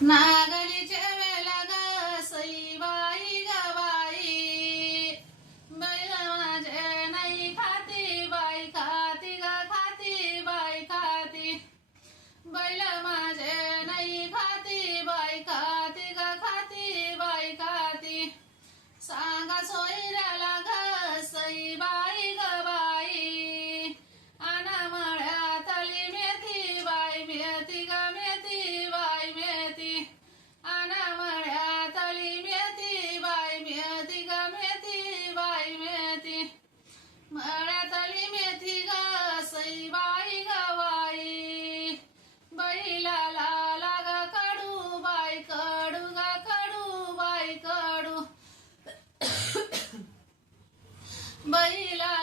नागलीच्या वेला ग सईबाई गबाई बैल माझे नाही खाती बाई खाती ग खाती बाई खाती. बैल माझे नाही खाती बाई खाती ग खाती बाई खाती. सांगा सोयऱ्याला ग सईबाई गबाई आना मळ्यातली मेथी बाई मेथी ग बैलाला लाग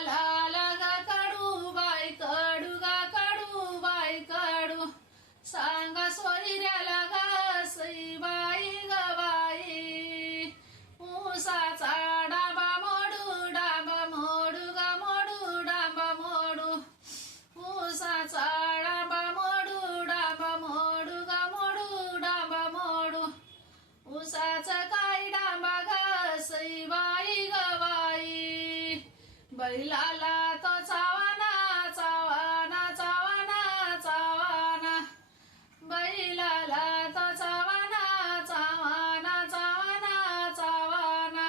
बैलाला तो चावाना चावाना चावाना चावाना. बैलाला तो चावाना चावाना चावाना चावाना.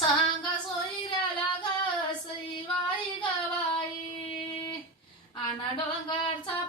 सांग सोयऱ्याला ग वाई ग बाई. आना डोंगरचा